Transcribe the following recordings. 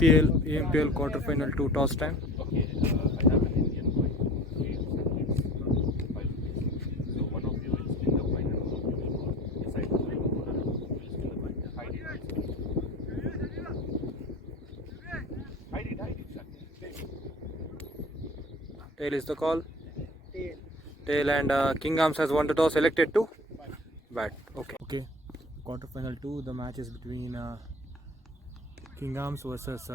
AMPL quarterfinal 2 toss time. Okay, I have an Indian coin. Five rupees. So one of you will spin the coin and one of you will decide who will go for it. Will spin the coin. Just hide it. Hide it, Shakti. Tail is the call. Tail and King Arms has won the toss, selected to bat. Okay. Quarterfinal 2. The match is between King Arms versus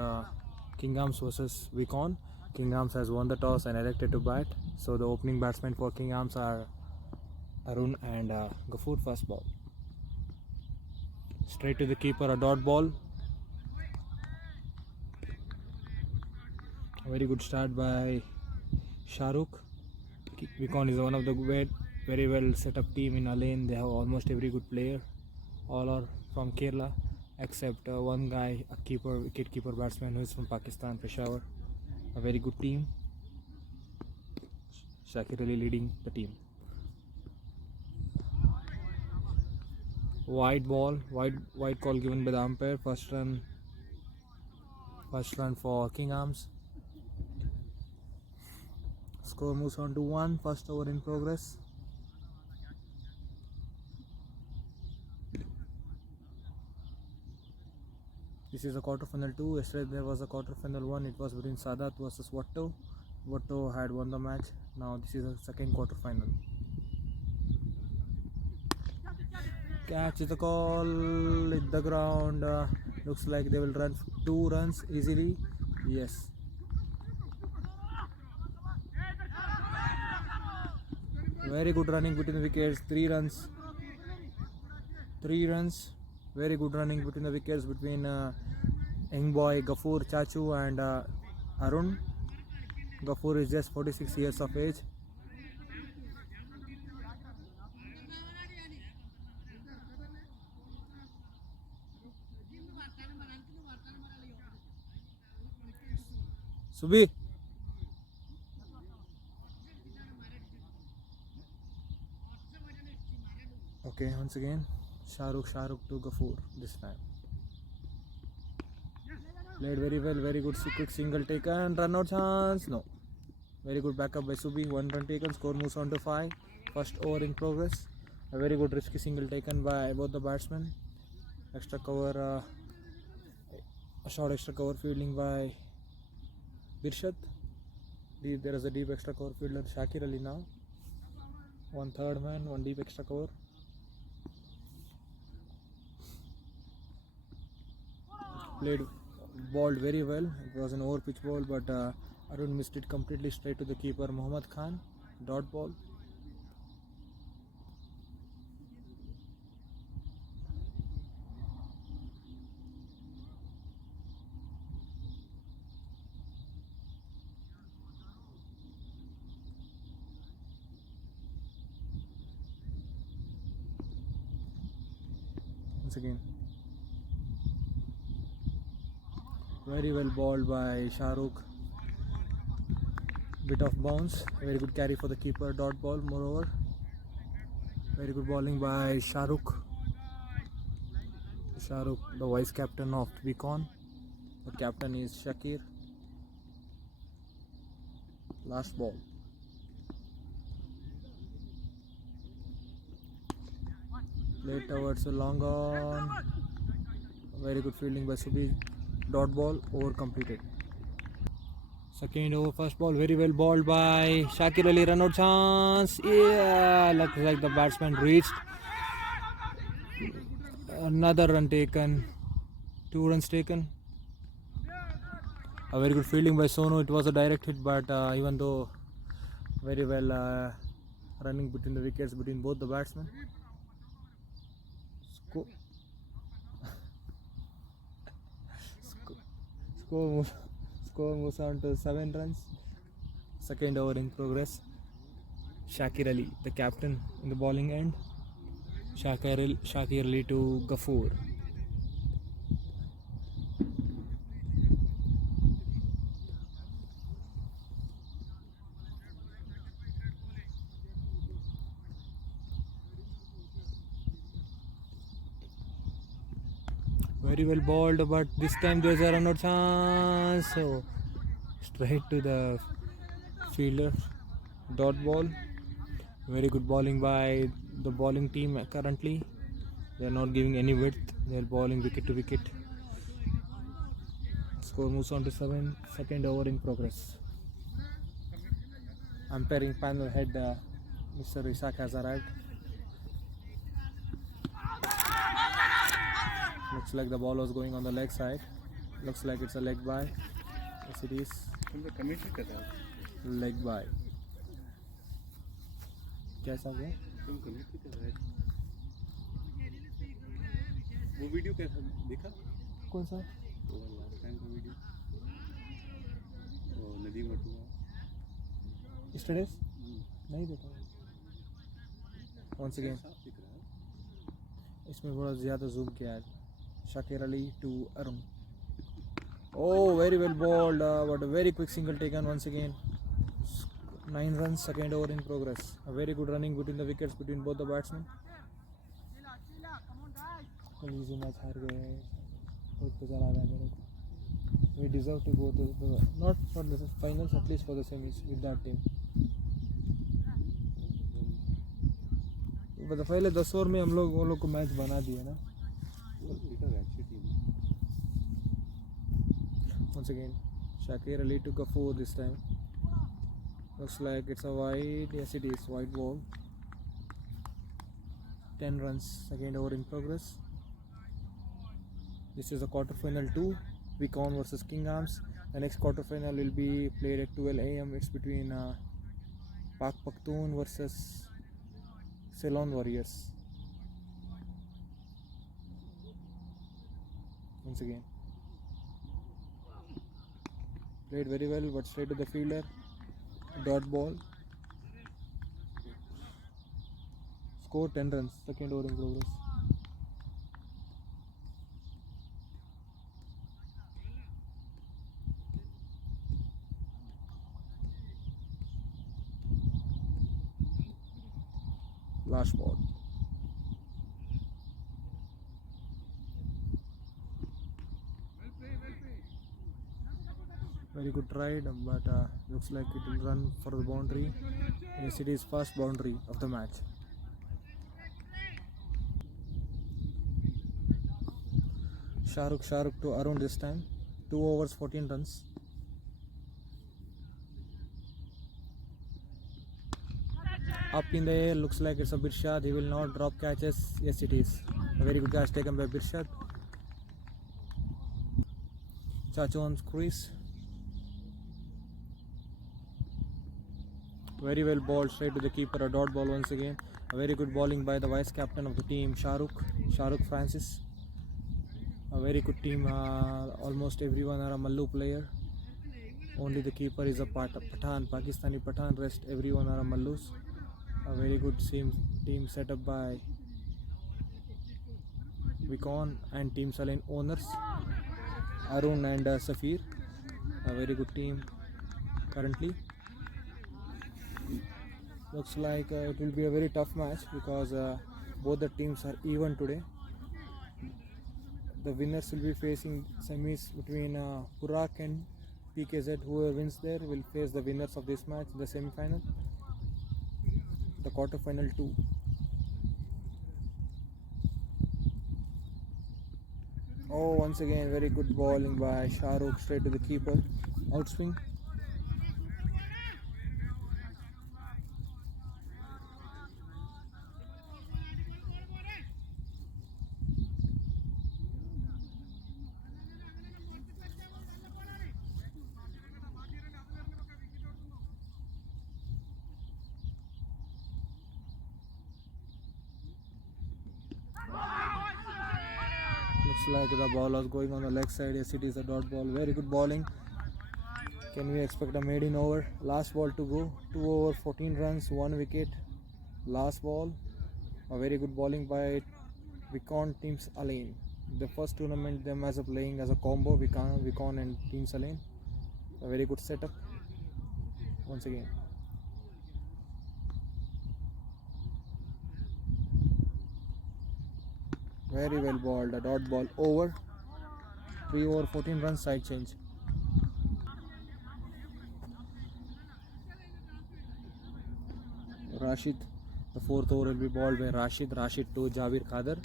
Vicon. King Arms has won the toss and elected to bat. So the opening batsmen for King Arms are Arun and Ghafoor. First ball. Straight to the keeper, a dot ball. A very good start by Shahrukh. Vicon is one of the very well set up team in a lane. They have almost every good player. All are from Kerala except one guy, a wicket keeper batsman who is from Pakistan, Peshawar. A very good team. Shakir Ali leading the team. Wide ball, wide call given by the umpire. First run for King Arms. Score moves on to 1. First over in progress. This is a quarterfinal 2. Yesterday there was a quarterfinal 1. It was between Sadat versus Watto. Watto had won the match. Now this is a second quarterfinal. Catch is the call. Hit the ground. Looks like they will run 2 runs easily. Yes. Very good running between the wickets. 3 runs. 3 runs. Very good running between the wickets between young boy Ghafoor Chachu and Arun. Ghafoor is just 46 years of age. Subi. Okay, once again, Shahrukh to Ghafoor this time. Played very well, very good quick single taken, run out chance, no. Very good backup by Subi, 1 run taken, score moves on to 5. First over in progress. A very good risky single taken by both the batsmen. Extra cover, a short extra cover fielding by Birshad. There is a deep extra cover fielder, Shakir Ali now. 1 third man, 1 deep extra cover. Balled very well. It was an over pitch ball, but Arun missed it completely straight to the keeper Muhammad Khan. Dot ball. Once again. Very well balled by Shahrukh. Bit of bounce. Very good carry for the keeper. Dot ball. Moreover, very good bowling by Shahrukh. Shahrukh, the vice captain of Vicon. The captain is Shakir. Last ball. Played towards a long on. Very good fielding by Subi. Dot ball, over completed. Second over, first ball, very well balled by Shakir Ali. Run out chance. Yeah, looks like the batsman reached. Another run taken. 2 runs taken. A very good fielding by Sonu. It was a direct hit, but even though very well running between the wickets between both the batsmen. Score moves on to 7 runs. Second over in progress. Shakir Ali, the captain in the bowling end. Shakir Ali to Ghafoor. Very well balled, but this time there's a run out chance. So straight to the fielder. Dot ball. Very good bowling by the bowling team currently. They are not giving any width. They are bowling wicket to wicket. Score moves on to 7. Second over in progress. Umpiring panel head Mr. Isak has arrived. Looks like the ball was going on the leg side. Looks like it's a leg by. Yes, it is. Leg by. कैसा हुआ? वो video कैसा देखा? कौन सा? वो last time का video, वो नदी मटुआ Yesterday's? नहीं देखा. Once again. साफ दिख रहा है. इसमें थोड़ा ज़्यादा जूम किया है. Shakir Ali to Arun. Oh, very well bowled. But a very quick single taken once again. 9 runs, second over in progress. A very good running between the wickets between both the batsmen. Easy match हार गए. बहुत बेजार आ रहा है मेरे को. We deserve to go to the not for the finals, at least for the semis with that team. But पहले 10 over में हम लोग वो लोग को मैच बना दिया ना. Once again, Shakir Ali took a 4 this time. Looks like it's a wide. Yes, it is wide ball. 10 runs, second over in progress. This is a quarter-final 2. Vikon versus King Arms. The next quarter-final will be played at 12 AM. It's between Pak Pakhtoon versus Ceylon Warriors. Once again. Played very well, but straight to the fielder. Dot ball. Score 10 runs, second over in progress. Last ball. Very good ride, but looks like it will run for the boundary. Yes, it is first boundary of the match. Shahrukh to Arun this time. 2 overs, 14 runs. Up in the air, looks like it's a Birshad. He will not drop catches. Yes, it is. A very good catch taken by Birshad. Chacho on crease. Very well balled straight to the keeper. A dot ball once again. A very good bowling by the vice captain of the team, Shahrukh Francis. A very good team. Almost everyone are a Mallu player. Only the keeper is a Pathan, Pakistani Pathan. Rest everyone are a Mallus. A very good team set up by Vikon and Team Salain owners, Arun and Safir. A very good team currently. Looks like it will be a very tough match because both the teams are even today. The winners will be facing semis between Purak and PKZ. Whoever wins there will face the winners of this match in the semi-final. The quarter-final 2. Oh, once again, very good bowling by Shahrukh straight to the keeper. Outswing. Looks like the ball was going on the leg side. Yes, it is a dot ball. Very good bowling. Can we expect a maiden over? Last ball to go. 2 over, 14 runs, 1 wicket. Last ball. A very good bowling by Vikon Teams Alain. The first tournament them as a playing as a combo, Vikon and Teams Alain. A very good setup. Once again. Very well bowled. A dot ball over. 3 over 14 runs, side change. Rashid, the fourth over will be balled by Rashid. Rashid to Javir Khader.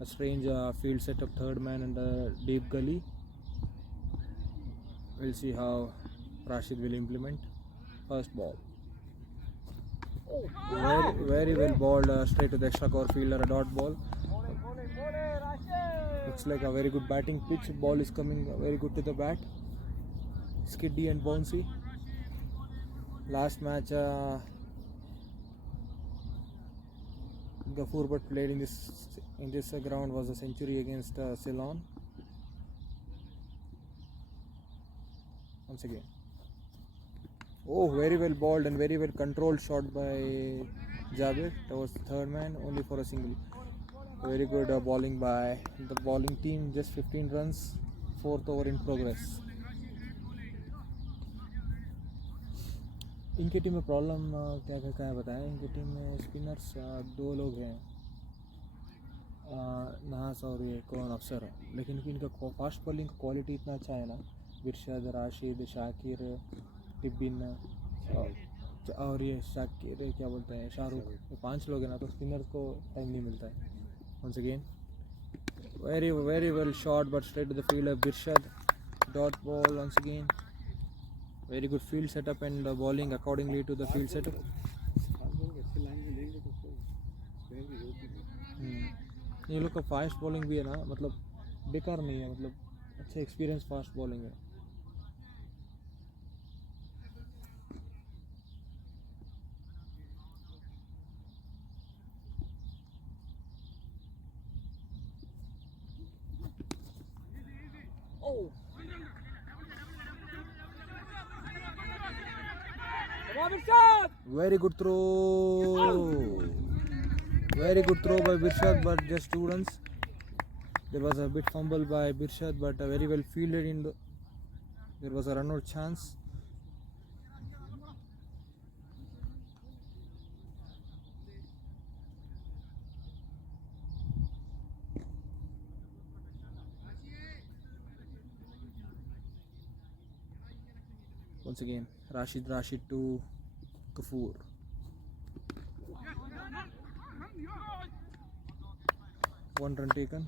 A strange field setup, third man in the deep gully. We'll see how Rashid will implement. First ball. Very well balled straight to the extra cover fielder, a dot ball. Looks like a very good batting pitch. Ball is coming very good to the bat. Skiddy and bouncy. Last match, Ghafoor Bhatt played in this ground was a century against Ceylon. Once again. Oh, very well balled and very well controlled shot by Jabir. That was the third man, only for a single. Very good bowling by the bowling team. Just 15 runs. Fourth over in progress. इनकी team में problem क्या क्या है बताएं. इनकी team में spinners दो लोग हैं, नहास और ये कौन अफसर है, लेकिन इनका फास्ट बॉलिंग क्वालिटी इतना अच्छा है ना. बिरशाद, राशिद, शाकिर, टिबिन और ये शाकिर क्या बोलते हैं शाहरुख, ये 5 लोग हैं ना, तो स्पिनर्स को टाइम नहीं मिलता है. once again very well shot but straight to the fielder. Birshad, dot ball once again. Very good field setup and bowling accordingly to the field setup. ये लोग का फास्ट बॉलिंग भी है ना, मतलब बेकार नहीं है, मतलब अच्छा एक्सपीरियंस फास्ट बॉलिंग है. Very good throw. Very good throw by Birshad, but just 2 runs. There was a bit fumble by Birshad, but very well fielded. There was a run-out chance. Once again, Rashid to Ghafoor. One run taken.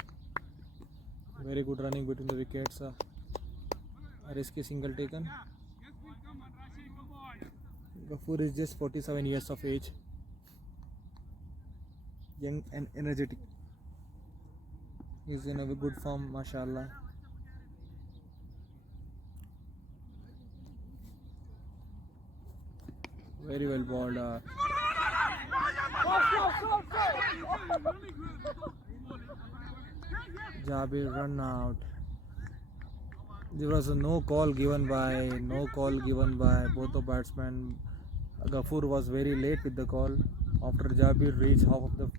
Very good running between the wickets. A risky single taken. Ghafoor is just 47 years of age. Young and energetic. He is in a good form, mashallah. Very well balled. Jabir run out. There was no call given by both the batsmen. Ghafoor was very late with the call. After Jabir reached half of the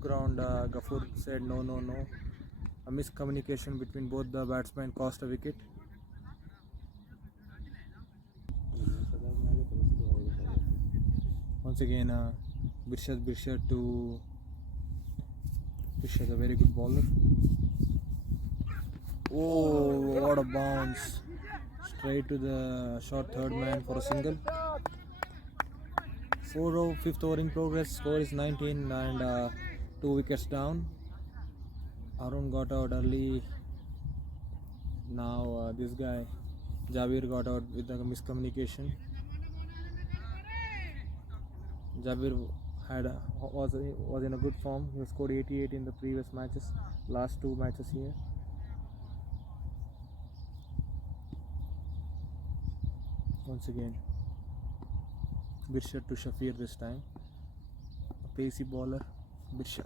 ground, Ghafoor said no. A miscommunication between both the batsmen cost a wicket. Once again, Birshad to Birshad, a very good bowler. Oh, what a bounce! Straight to the short third man for a single. 5th over in progress. Score is 19 and 2 wickets down. Arun got out early. Now this guy Jabir got out with the miscommunication. Jabir was in a good form. He scored 88 in the previous matches, last 2 matches here. Once again, Birshad to Shafir this time. A pacey bowler, Birshad.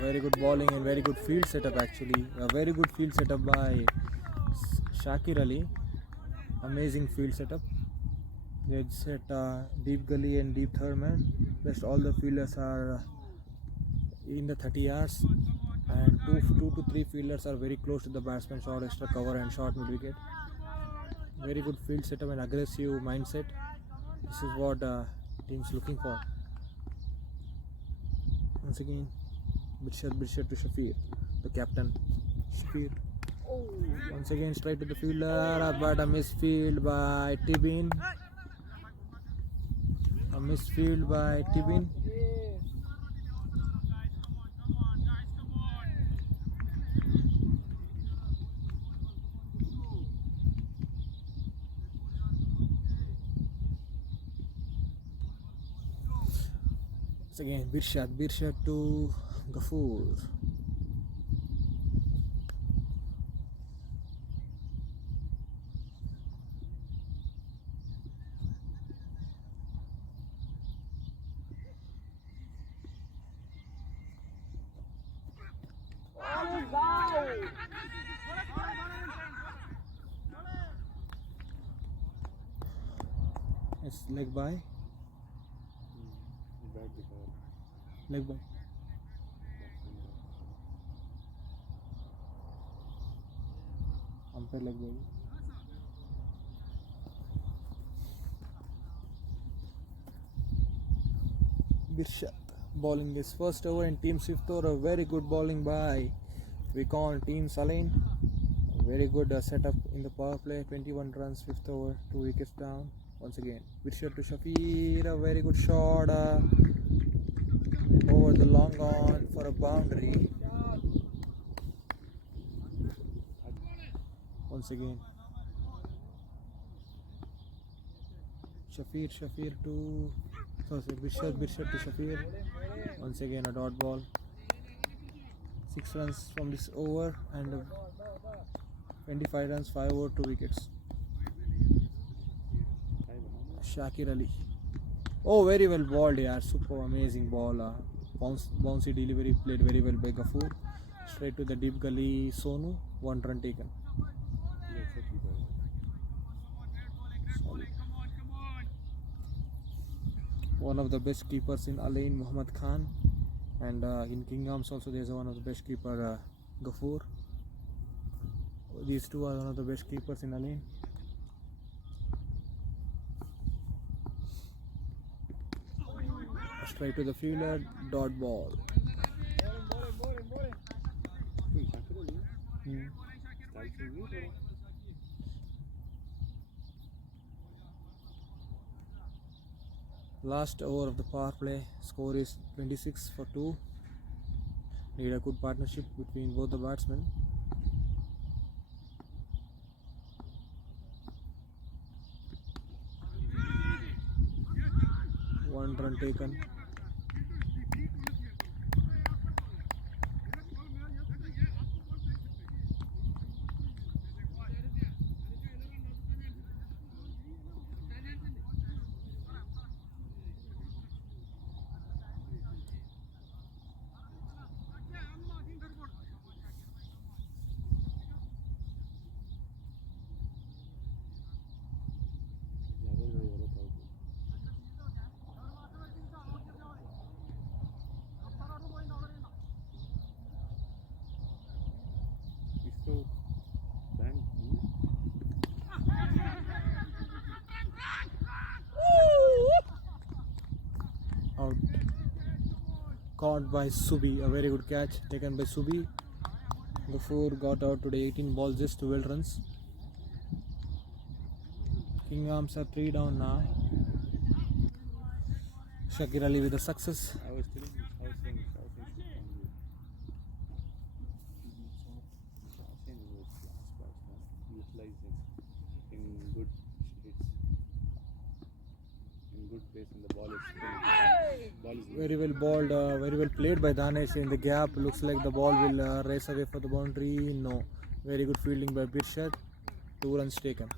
Very good bowling and very good field setup actually. A very good field setup by Shakir Ali. Amazing field setup. They set deep gully and deep third man. Rest all the fielders are in the 30 yards, and 2 to 3 fielders are very close to the batsman. Short extra cover and short mid wicket. Very good field setup and aggressive mindset. This is what team's looking for. Once again, Birshad to Shafir, the captain. Shafir. Once again straight to the fielder, but a misfield by Tibin. A misfield by Tibin. Once again, Birshad to Ghafoor. It's leg by. Leg by. Umpire leg by. Birshad bowling his first over in team fifth over. A very good bowling by Vicon team Salain. Very good setup in the power play. 21 runs, fifth over, 2 wickets down. Once again, Birshad to Shafir. A very good shot over the long on for a boundary. Once again, Birshad to Shafir. Once again, a dot ball. 6 runs from this over and 25 runs, 5 over, 2 wickets. Shakir Ali. Oh, very well balled, yeah. Super amazing ball. Bouncy delivery played very well by Ghafoor. Straight to the deep gully. Sonu. 1 run taken. Solid. One of the best keepers in Alain, Muhammad Khan. And in King Arms also there's one of the best keeper, Ghafoor. These two are one of the best keepers in Alain. Straight to the fielder, dot ball. Last over of the power play. Score is 26 for 2. Need a good partnership between both the batsmen. One run taken. Out. Caught by Subi. A very good catch taken by Subi. Ghafoor got out today. 18 balls, just 12 runs. King Arms are 3 down now. Shakir Ali with a success. I was saying utilizing in good hits, in good pace, and the ball is Very well balled, very well played by Danesh in the gap. Looks like the ball will race away for the boundary. No. Very good fielding by Birshad. 2 runs taken.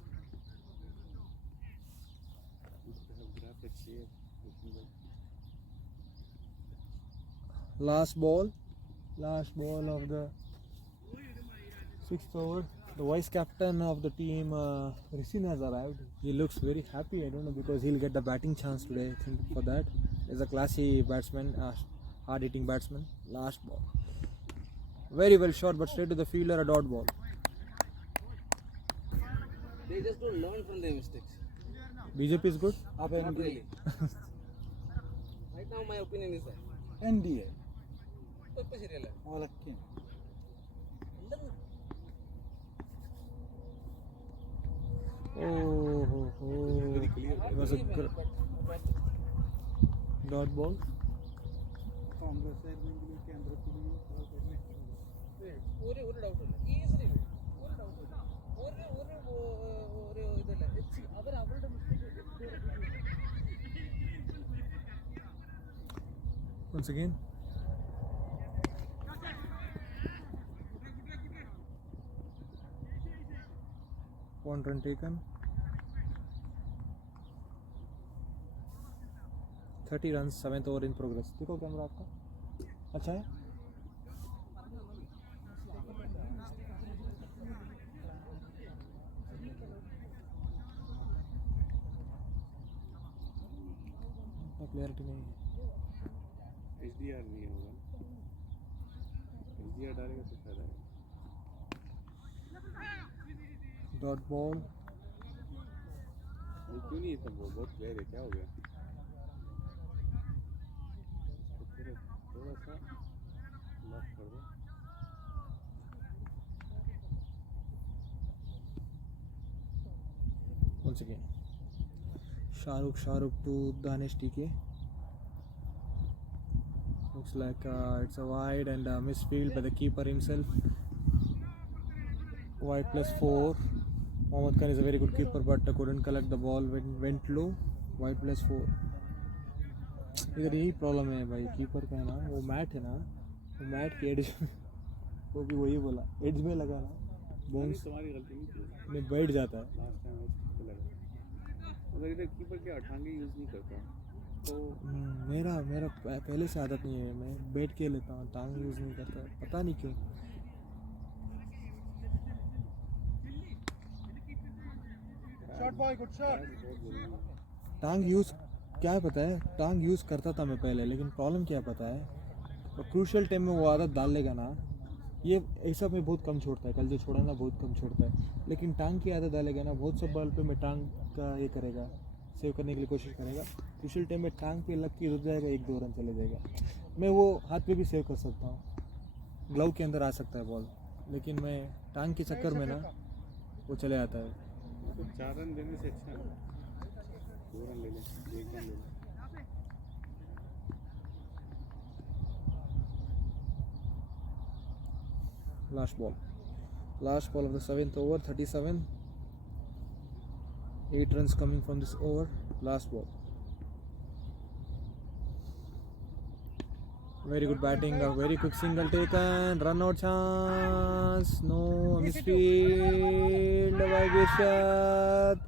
Last ball of the 6th over. The vice captain of the team, Risin, has arrived. He looks very happy. I don't know, because he'll get the batting chance today. I think for that. He's a classy batsman, hard-hitting batsman. Last ball. Very well shot, but straight to the fielder, a dot ball. They just don't learn from their mistakes. BJP is good. Not really. Right now, my opinion is that. NDA ಸ್ವಲ್ಪ serial. ಅವಲಕ್ಕಿ ಎಲ್ಲರೂ was a dot ball. Congress side में भी केंद्र की ഒരു doubt ഇല്ല easily ഒരു ഡൗട്ട് ഇല്ല ഒരു ഇതല്ല അവർ അവരുടെ mistake Once again. One run taken. 30 runs, 7th over in progress. देखो कैमरा आपका अच्छा है. क्लियरिटी नहीं है. HDR नहीं होगा. HDR डालेगा तो फायदा है. Dot ball. वो क्यों नहीं था वो बहुत क्लियर है क्या हो गया? थोड़ा सा लॉक कर दो. Once again. Shahrukh to Danish TK. Looks like it's a wide and misfield by the keeper himself. Wide +4. Mohammad Khan is a very good keeper but couldn't collect the ball when went low. Wide +4. इधर यही problem है भाई keeper का है ना वो mat है ना वो मैट के एड्ज वो भी वही बोला एड्ज में लगा ना बोन्स तुम्हारी गलती नहीं थी. में बैठ जाता है. लास्ट टाइम उसको लगा. अगर इधर कीपर के अठांगे यूज़ नहीं करता तो मेरा पहले से आदत नहीं है. मैं बैठ के लेता हूँ टांग यूज़ नहीं करता पता नहीं क्यों. शॉट बॉय गुड शॉट टांग यूज़ क्या है पता है टांग यूज़ करता था मैं पहले लेकिन प्रॉब्लम क्या पता है क्रूशियल टाइम में वो आदत डाल लेगा ना ये ऐसा में बहुत कम छोड़ता है. कल जो छोड़ा ना बहुत कम छोड़ता है लेकिन टांग की आदत डालेगा ना बहुत सब बॉल पे मैं टांग का ये करेगा सेव करने के लिए कोशिश करेगा. क्रूशियल टाइम में टांग पे लग के रुक जाएगा 1-2 रन चले जाएगा. मैं वो हाथ पे भी सेव कर सकता हूँ ग्लव के अंदर आ सकता है बॉल लेकिन मैं टांग के चक्कर में ना वो चले आता है. तो 4 रन देने से अच्छा है 2 रन ले लें 1 रन ले लें. Last ball of the 7th over 37. 8 runs coming from this over. Last ball. Very good batting, a very quick single taken, run out chance, no misfield, Vaibhishek.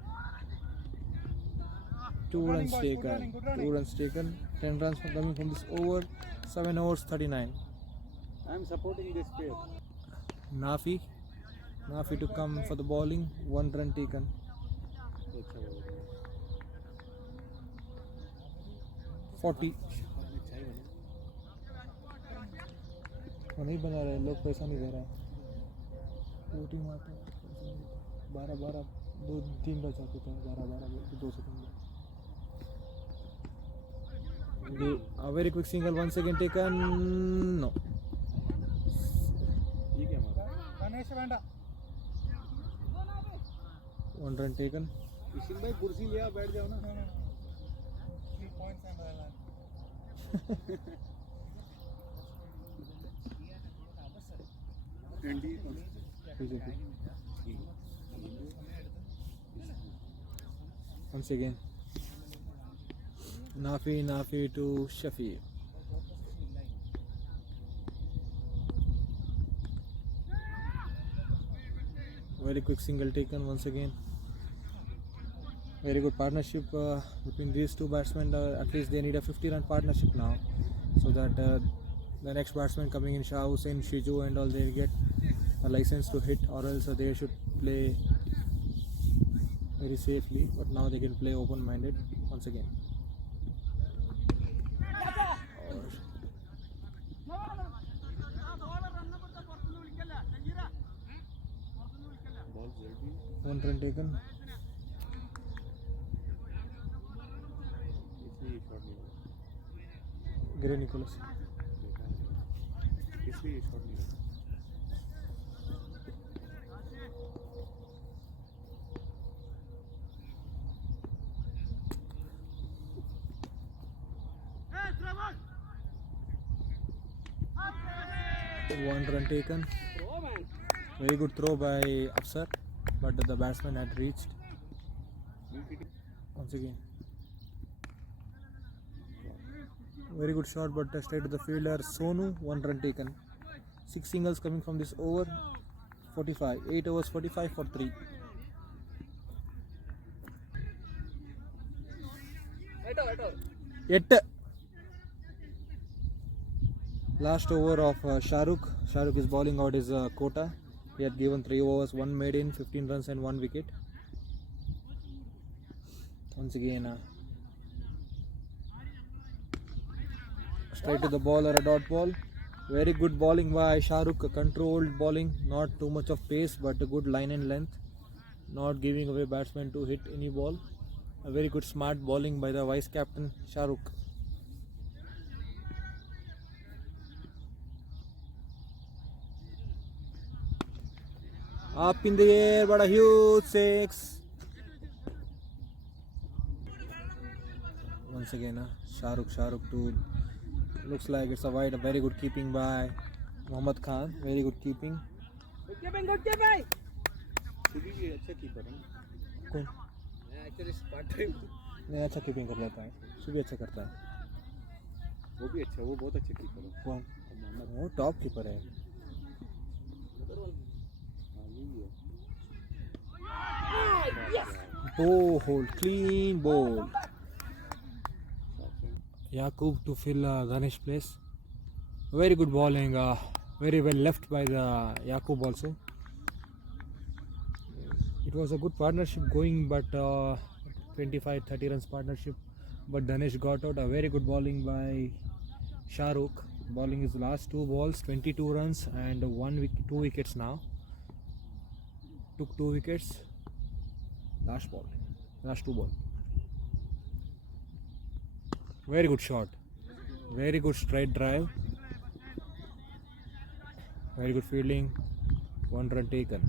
2 runs taken, 10 runs coming from this over, 7 overs 39. I am supporting this pair. Nafi to come for the bowling, 1 run taken. तो अच्छा ball है. 40. वो नहीं बना रहे लोग पैसा नहीं दे रहे हैं. वोटिंग मारते 12 2-3 बचा चुका है 12 2 second. A very quick single once again taken. No. ये क्या मारा? Ganesh Wanda 1 run taken. ईशिन भाई कुर्सी लिया बैठ जाओ ना. 3 points and BJP. Once again. Nafi to Shafi. Very quick single taken once again. Very good partnership between these two batsmen. At least they need a 50-run partnership now, so that the next batsman coming in, Shah Hussain, Shiju, and all, they get a license to hit, or else they should play very safely. But now they can play open-minded once again. Ball जल्दी 1 run taken. इसलिए shot नहीं हुआ. Gray Nicholas. इसलिए shot नहीं हुआ. 1 run taken. Throw, man. Very good throw by Afsar, but the batsman had reached. Once again. Very good shot, but straight to the fielder. Sonu, 1 run taken. 6 singles coming from this over. 45. 8 overs, 45 for 3. Right over, right over. 8. Last over of Shahrukh. Shahrukh is bowling out his quota. He had given 3 overs, 1 maiden, 15 runs and 1 wicket. Once again, straight to the ball or a dot ball. Very good bowling by Shahrukh. Controlled bowling, not too much of pace, but a good line and length. Not giving away batsmen to hit any ball. A very good smart bowling by the vice captain Shahrukh. Up in the air, but a huge 6. Once again, Shahrukh to, looks like it's a wide. A very good keeping by Mohammad Khan. Very good keeping. Good keeping, good keeping. सुबी भी अच्छा keeper है. कौन? Actually, part time. नहीं, अच्छा keeping कर लेता है. सुबह अच्छा करता है. वो भी अच्छा, वो बहुत अच्छा कीपर है. कौन? वो टॉप कीपर है. Another one. हाँ यही है. Yes. Ball, clean ball. Yaqub to fill Ganesh place. Very good bowling. Very well left by the Yaqub also. It was a good partnership going, but 25-30 runs partnership. But Dhanesh got out. A very good bowling by Shahrukh. Bowling his last 2 balls, 22 runs and 2 wickets now. Took 2 wickets. Last 2 ball. Very good shot. Very good straight drive. Very good fielding. 1 run taken.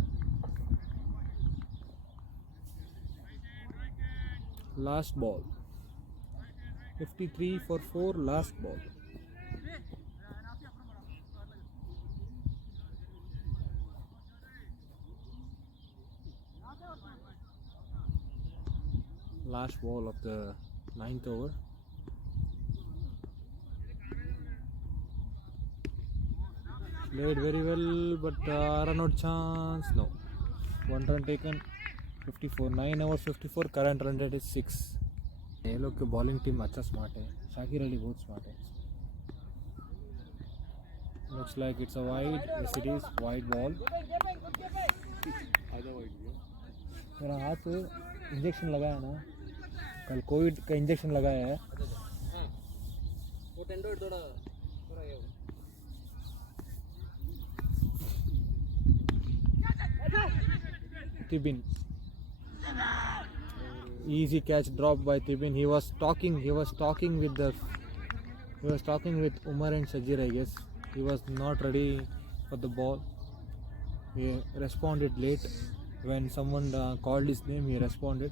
Last ball. 53 for 4. Last ball. Last ball of the 9th over. Played very well, but run out chance. No. 1 run taken. 54. 9 overs 54. Current run rate is 6. ये लोग की bowling team अच्छा smart है. शाकिर अली बहुत smart है. Looks like it's a wide. Yes, it is wide ball. आधा wide गया. मेरा हाथ इंजेक्शन लगाया ना. कल कोविड का इंजेक्शन लगाया है. हाँ. वो टेंडर थोड़ा थोड़ा ये हो. Tibin. Easy catch dropped by Tibin. He was talking with Umar and Sajir, I guess. He was not ready for the ball. He responded late. When someone called his name, he responded.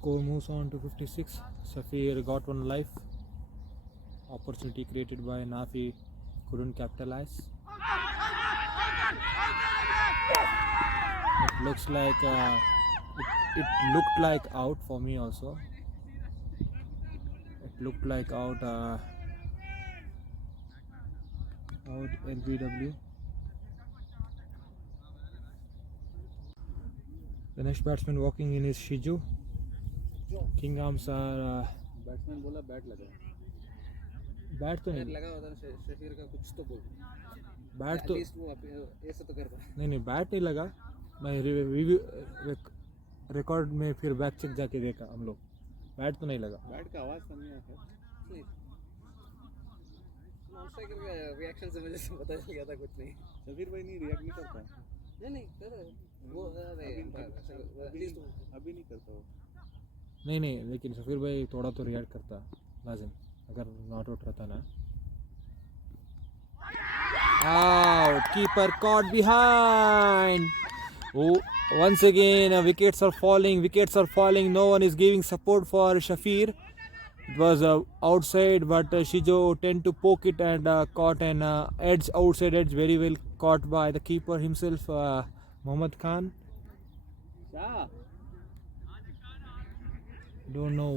Score moves on to 56. Safir got one life. Opportunity created by Nafi couldn't capitalize. It looks like it looked like out for me also. It looked like out LBW. The next batsman walking in is Shiju. King arms are batsman बोला bat लगा. Bat तो नहीं. लगा होता ना शफीर का कुछ तो बोल. बैट तो At least वो ऐसा तो करता. नहीं बैट नहीं लगा. मैं रिव्यू रिकॉर्ड में फिर बैक चेक जाके देखा हम लोग. बैट तो नहीं लगा. बैट का आवाज कम नहीं आता. नहीं. नॉन स्ट्राइकर का रिएक्शन से मुझे पता चल गया था कुछ नहीं. सफीर भाई नहीं रिएक्ट नहीं करता. नहीं कर वो अभी नहीं करता वो. नहीं लेकिन सफीर भाई थोड़ा तो रिएक्ट करता लाजिम अगर नॉट आउट रहता ना. Out. Keeper caught behind. Oh, once again, wickets are falling. Wickets are falling. No one is giving support for Shafir. It was outside, but Shijo tend to poke it and caught an edge, outside edge, very well caught by the keeper himself, Mohammad Khan. Don't know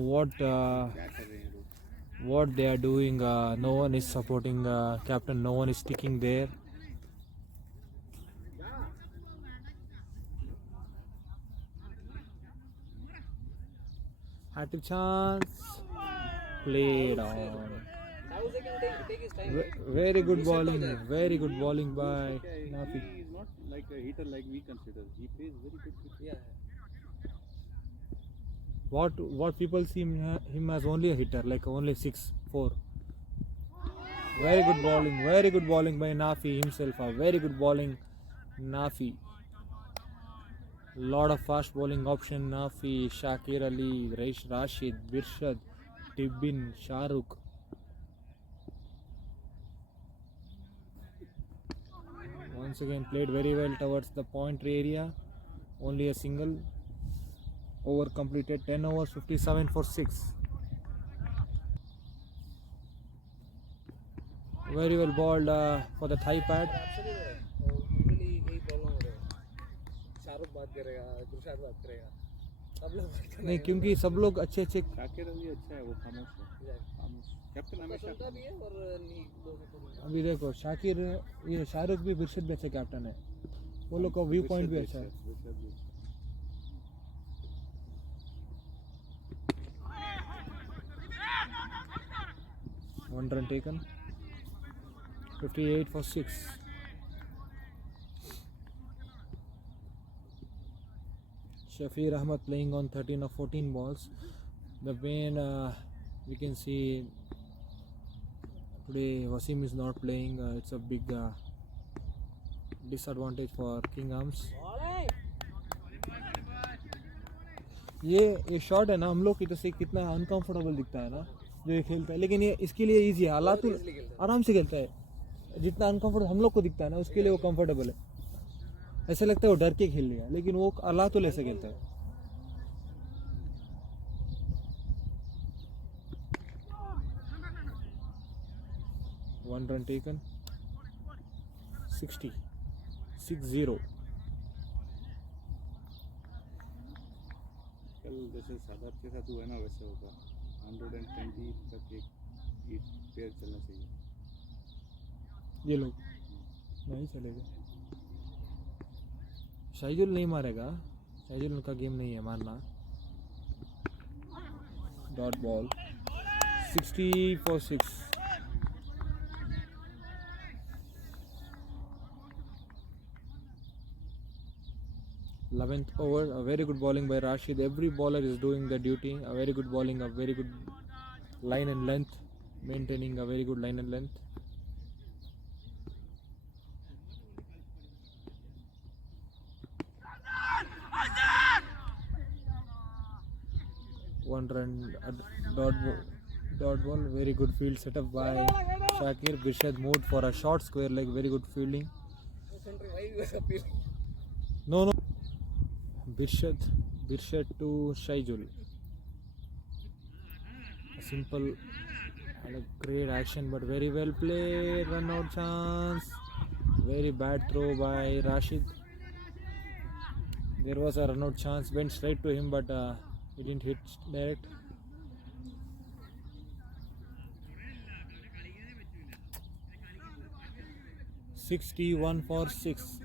what they are doing. No one is supporting captain. No one is sticking there. Had a chance. Played on. House can take his time. Right? Very good bowling. Very good bowling by Nafi. He is not like a hitter like we consider. He plays very good cricket. Yeah. What people see him as only a hitter, like only 6-4. Very good bowling. Very good bowling by Nafi himself. A very good bowling, Nafi. Lot of fast bowling option. Nafi, Shakir Ali, Rashid, Birshad, Tibbin, Shahrukh. Once again played very well towards the point area. Only a single. Over completed 10 overs, 57 for 6. Very well bowled for the thigh pad. Usually यही problem हो रहा है. शाहरुख बात करेगा, गुरशाद बात करेगा. सब लोग बात करने नहीं, क्योंकि सब लोग अच्छे शाकिर अली अच्छा है, वो खामोश है. खामोश. कैप्टन हमेशा सुनता भी है और नहीं लोगों को अभी देखो शाकिर, ये शाहरुख भी बिरशद भी अच्छे कैप्टन है. वो लोग का व्यू पॉइंट भी अच्छा है. One run taken. 58 for 6. Shafir Ahmad playing on 13 of 14 balls. The main we can see today Wasim is not playing. It's a big disadvantage for King Arms. ये शॉट है ना, हम लोग की तो से कितना अनकंफर्टेबल दिखता है ना जो ये खेलता है, लेकिन ये इसके लिए इजी है. हालात आराम से खेलता है. जितना अनकंफर्टेबल हम लोग को दिखता है ना, उसके लिए वो कंफर्टेबल है. ऐसा लगता है वो डर के खेल लिया, लेकिन वो हालातुल ऐसे खेलता है. One run taken. 60. 6-0. कल जैसे सादात के साथ हुआ ना वैसे होगा. 120 तक एक पेयर चलना चाहिए. ये लोग नहीं चलेगा. शाहिजुल नहीं मारेगा. शाहिजुल का गेम नहीं है मारना. Dot ball. 60 for 6. Eleventh over, a very good bowling by Rashid. Every bowler is doing the duty. A very good bowling, a very good line and length, maintaining a very good line and length. One run, dot ball. Very good field setup by Shakir. Birshad moved for a short square leg. Very good fielding. No. Birshad to Shaijul. A simple and a great action, but very well played. Run out chance. Very bad throw by Rashid. There was a run out chance. Went straight to him, but he didn't hit direct. $61 for 6.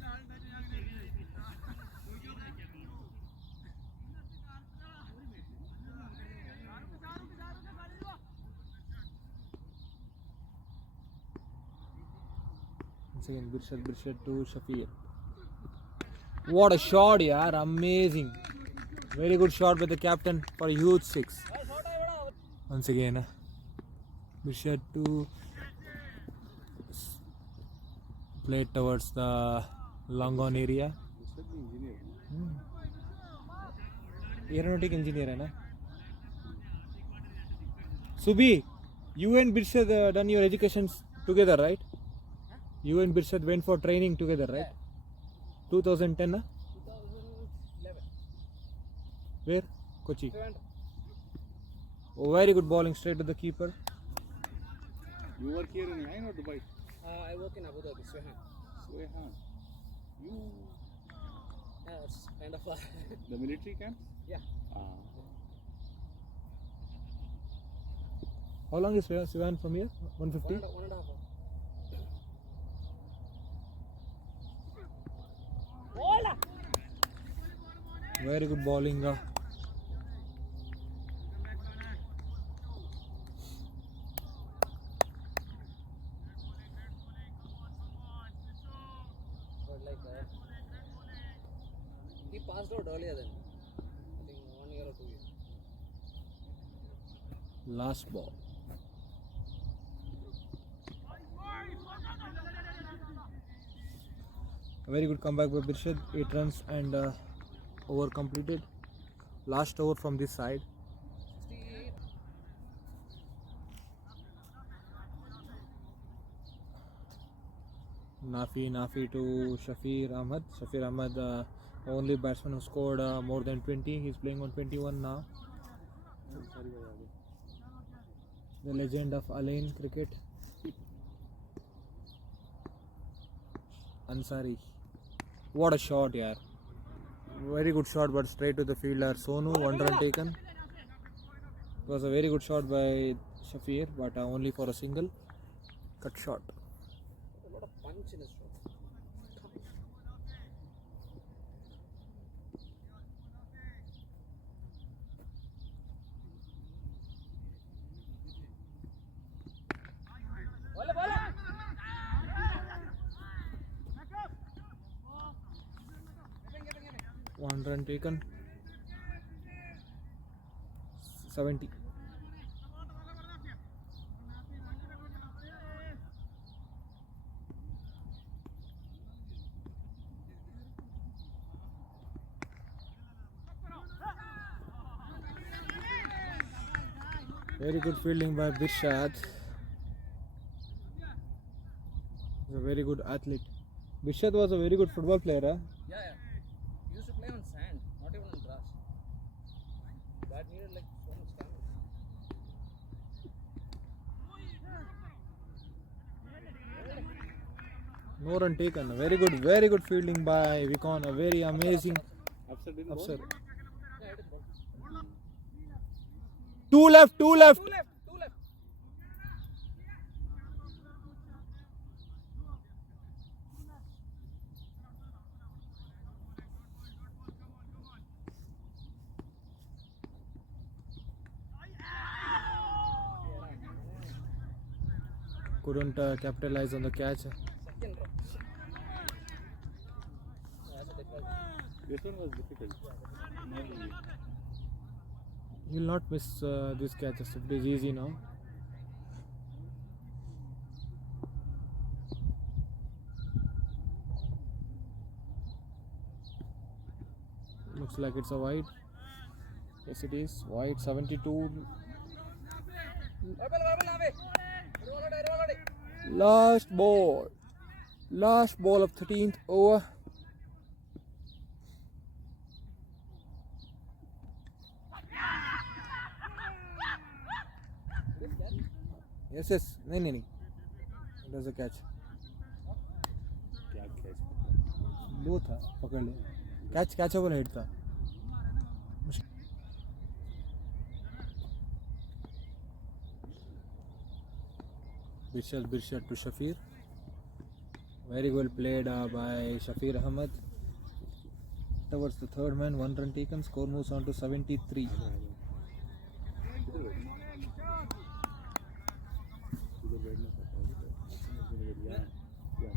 Once again, Birshad to Shafir. What a shot, yaar! Amazing. Very good shot by the captain for a huge 6. Once again, Birshad to play towards the long on area. Aeronautic engineer है ना. Subi, you and Birshad done your education together, right? You and Birshad went for training together, right? 2010, huh? 2011. Where? Kochi. Trivandrum. Oh, very good bowling straight to the keeper. You work here in Ain or Dubai? I work in Abu Dhabi, Swehan. Swehan. You Yeah, it's kind of far. the military camps? Yeah. How long is Sivan from here? 150? One and a half hour. Very good bowling. But like he passed out earlier than me. I think 1 year or 2 years. Last ball. A very good comeback by Birshad. 8 runs and over completed. Last over from this side. 68. Nafi to Shafir Ahmad. Shafir Ahmad, only batsman who scored more than 20. He's playing on 21 now. The legend of Alain cricket. Ansari. What a shot, yaar. Very good shot, but straight to the fielder. Sonu, 1 run taken. It was a very good shot by Shafir, but only for a single. Cut shot. A lot of punch in his shot. Bola, bola. 1 run taken. 70. Very good fielding by Birshad. He's a very good athlete. Birshad was a very good football player. Huh? Yeah. He used to play on sand, not even on grass. That needed like so much stamina. No run taken. Very good fielding by Vikon. A very amazing Upset didn't upset. Yeah, it is ball. Two left. Two left. Couldn't capitalize on the catch. Second row. Yeah, that's a big ball. This one was difficult. Not easy. He'll not miss this catches. It is easy now. Looks like it's a wide. Yes, it is. Wide 72. Last ball. Last ball of 13th over. Yes. नहीं. It was a catch. क्या catch? लो था पकड़ ले. Catchable hit था. Birshad to Shafir. Very well played by Shafir Ahmad. Towards the third man, 1 run taken. Score moves on to 73.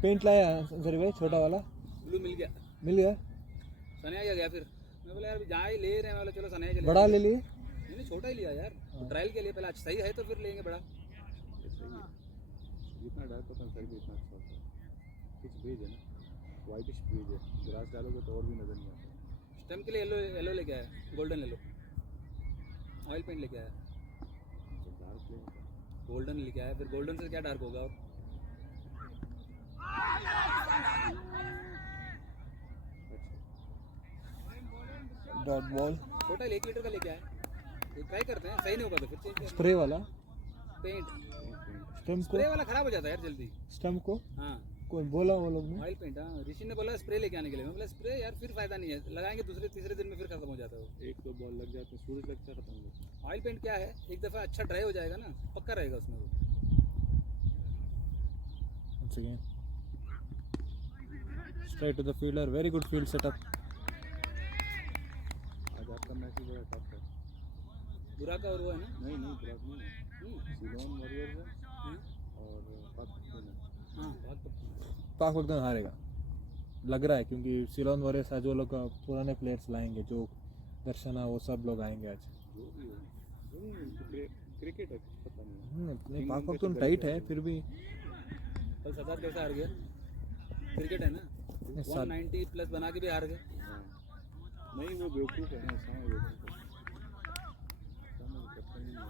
Paint लाया sir भाई छोटा वाला ब्लू मिल गया सनिया गया फिर मैं बोला यार जहाँ ही ले रहे हैं मैं बोला चलो सनिया के बड़ा ले लिए नहीं छोटा ही लिया यार ट्रायल के लिए पहले अच्छा सही है तो फिर लेंगे बड़ा जितना डार्क होता है साइड भी इतना अच्छा होता है कुछ बेज है ना वाइटिश बेज है ग्रास डालोगे तो और भी नजर नहीं आता स्टेम के लिए येलो लेके आया गोल्डन येलो ऑयल पेंट लेके आया तो डार्क गोल्डन लेके आया फिर गोल्डन से क्या डार्क होगा और डॉट बॉल टोटल 1 लीटर का लेके आए, ये ट्राई करते हैं, सही नहीं होगा तो फिर चेंज स्प्रे वाला पेंट। स्टम्प स्प्रे वाला खराब हो जाता है यार जल्दी। स्टम्प को हाँ कोई बोला वो लोग ने ऑयल पेंट, हाँ ऋषि ने बोला स्प्रे लेके आने के लिए, मैं बोला स्प्रे यार फिर फायदा नहीं है, लगाएंगे दूसरे तीसरे दिन में फिर खत्म हो जाता है वो। एक तो बॉल लग जाते हैं, सूरज लगता है, खत्म हो जाता है। ऑयल पेंट क्या है, एक दफ़ा अच्छा ड्राई हो जाएगा ना, पक्का रहेगा उसमें वो। once again straight to the fielder, very good field setup. आज आपका मैच भी बड़ा टफ है। बुरा का और वो है ना। नहीं नहीं, ब्लॉक नहीं है। सिलोन वॉरियर्स है हाँ और पाकिस्तान है। हाँ बहुत पक्का। पाक वक्त हारेगा लग रहा है, क्योंकि सिलोन वॉरियर्स आज वो लोग पुराने प्लेयर्स लाएंगे, जो दर्शना वो सब लोग आएंगे आज। जो भी हो, क्रिकेट है, कुछ पता नहीं है। नहीं पाक वक्त तो टाइट है फिर भी। कल 7 कैसे हार गया, क्रिकेट है ना, 190 प्लस बना के भी हार गए। हाँ। नहीं वो बेवकूफ़ है ना, समय बेवकूफ़ है। समय करता ही नहीं है।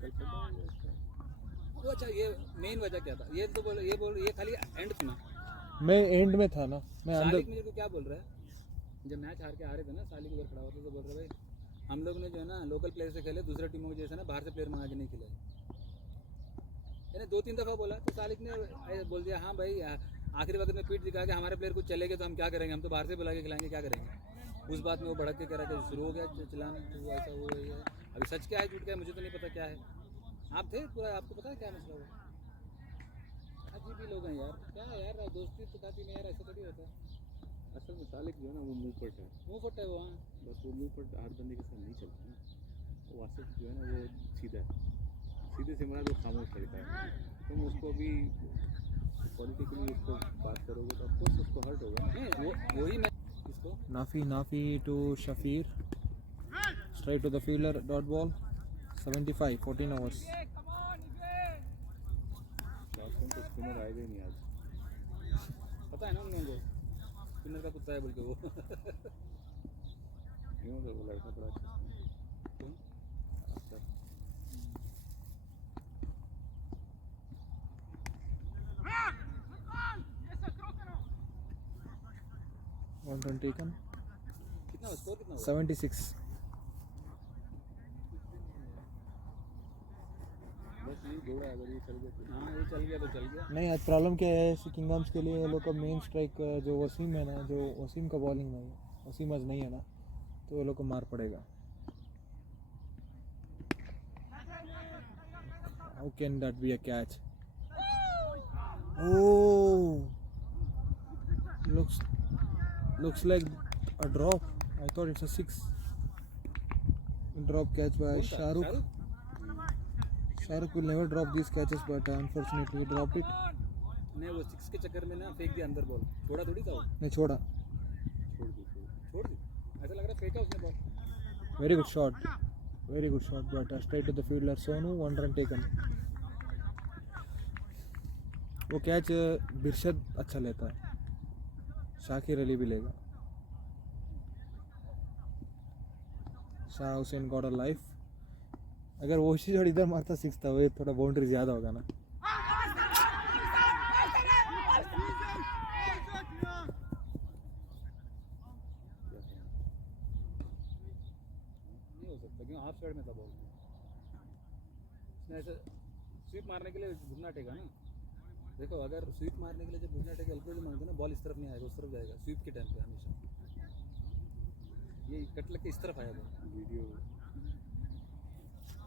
कल पता है इसका। वो अच्छा ये मेन वजह क्या था, ये तो बोल ये खाली एंड सुना। मैं एंड में था ना, मैं अंदर। सालिक मेरे को क्या बोल रहा है, जब मैच हार के आ रहे थे ना, सालिक उधर खड़ा हुआ था तो बोल रहा है भाई हम लोग ने जो है ना लोकल प्लेयर से खेले, दूसरे टीमों के जैसे ना बाहर से प्लेयर मंगा के नहीं खेले। मैंने 2-3 दफ़ा बोला तो सालिक ने बोल दिया हाँ भाई आखिरी वक्त में पीठ दिखा के हमारे प्लेयर कुछ चले गए तो हम क्या करेंगे, हम तो बाहर से बुला के खिलाएंगे, क्या करेंगे। उस बात में वो भड़क के कह रहा था, शुरू हो गया चलाना, तो ऐसा वो है। अभी सच क्या है झूठ क्या है मुझे तो नहीं पता क्या है। आप थे पूरा, आपको पता है क्या मसला हुआ। अजीब ही लोग हैं यार, क्या है यार, दोस्ती तो खाती नहीं यार, ऐसा थोड़ी होता है। असल में सालिक जो है ना वो मुंह पट है, मुँह फट है वो। हाँ बस वो मुंह पट हर बंदे के साथ नहीं चलता ना। वो वासिफ जो है ना वो सीधा है, सीधे से मरा जो खामोश रहता है। तुम उसको अभी पॉलिटिकली उसको बात करोगे तो ऑफकोर्स उसको हर्ट होगा। नहीं वो वही मैं इसको नाफी to Shafir, straight to the fielder, dot ball, 75, 14 overs. Last time तो स्पिनर आएगा ही नहीं आज। पता है ना उन लोगों को स्पिनर का कुत्ता है बोल के वो। क्यों तो वो लड़का बड़ा अच्छा spinner कौन? है। अच्छा 1 run taken, कितना स्कोर कितना हुआ? 76. बस ये दौड़ा, अगर ये चल गया तो हाँ ये चल गया तो चल गया। नहीं आज प्रॉब्लम क्या है किंगडम्स के लिए, ये लोग का मेन स्ट्राइक जो वसीम है ना, जो वसीम का बॉलिंग में वसीम आज नहीं है ना, तो ये लोग को मार पड़ेगा। How can that be a catch? Oh, looks like a drop. I thought it's a 6. Drop catch by कौन था? Shahrukh. Shahrukh will never drop these catches, but unfortunately he dropped it. नहीं वो 6 के चक्कर में ना फेंक दिया अंदर बॉल, छोड़ा थोड़ी था वो, नहीं छोड़ा। छोड़ दी। ऐसा लग रहा है फेंका उसने ball. Very good shot, but straight to the fielder Sonu, 1 run taken. वो कैच बिरशद अच्छा लेता है, शाकिर अली भी लेगा। Shah Hussain got a life. अगर वो चीज और इधर मारता 6 था, वो थोड़ा बाउंड्री ज़्यादा होगा ना। नहीं हो सकता क्यों, हाफ साइड में था बॉल, उसने ऐसे स्वीप मारने के लिए घुटना टेका ना। देखो अगर स्वीप मारने के लिए जब घुटना टेके अल्टरनेटिव मारते ना, बॉल इस तरफ नहीं आएगा, उस तरफ जाएगा स्वीप के टाइम पे हमेशा। ये कट लग के इस तरफ आया बॉल।